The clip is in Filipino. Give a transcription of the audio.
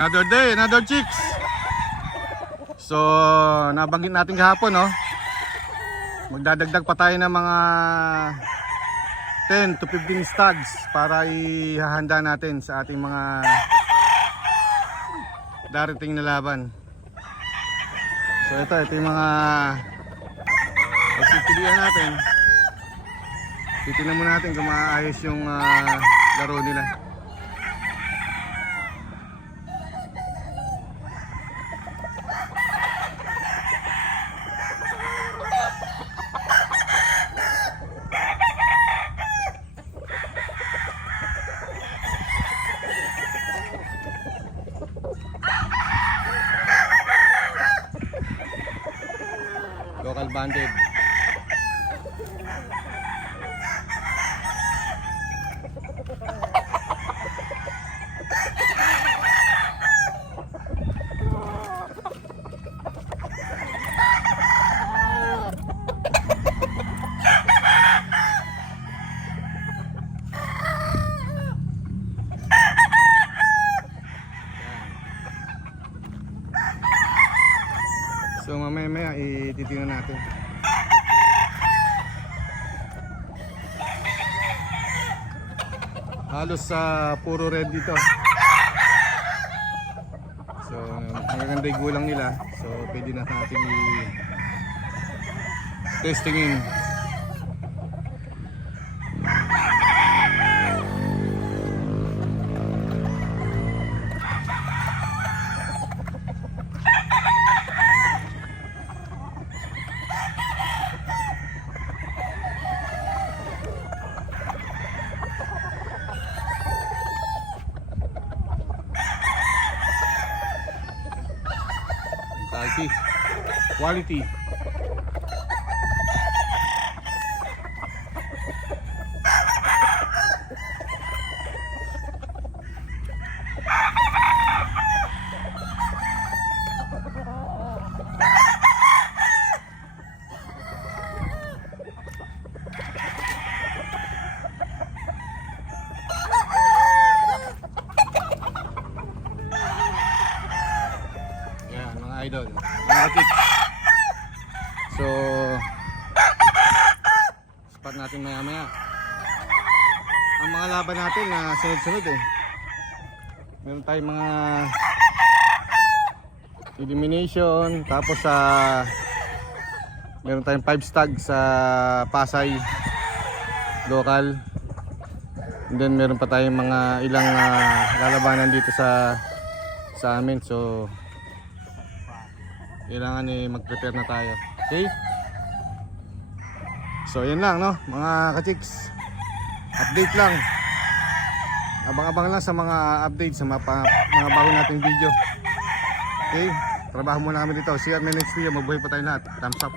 Another day, another chicks. So, nabanggit natin kahapon, no? Magdadagdag pa tayo ng mga 10 to 15 stags para ihahanda natin sa ating mga darating na laban. So, ito, ito yung mga pagpipilian natin. Titignan mo natin kung maayos yung ah, laro nila. Banded. So mamaya maya ititingnan natin. Halos sa puro red dito. So magaganda yung gulang nila. So pwede na natin i Quality. Quality. Yan, mga idol. Mga. So, spot natin maya maya. Ang mga laban natin na sunod-sunod eh. Meron tayong mga elimination, tapos sa meron tayong 5 stag sa Pasay local. And then meron pa tayong mga ilang ah, lalabanan dito sa sa amin. So kailangan eh mag-prepare na tayo. Okay? So yun lang no, mga kachiks. Update lang. Abang-abang lang sa mga update sa mga, mga bago nating video. Okay? Trabaho muna kami dito. See you at my next video. Magbuhay pa tayo lahat. Thumbs up.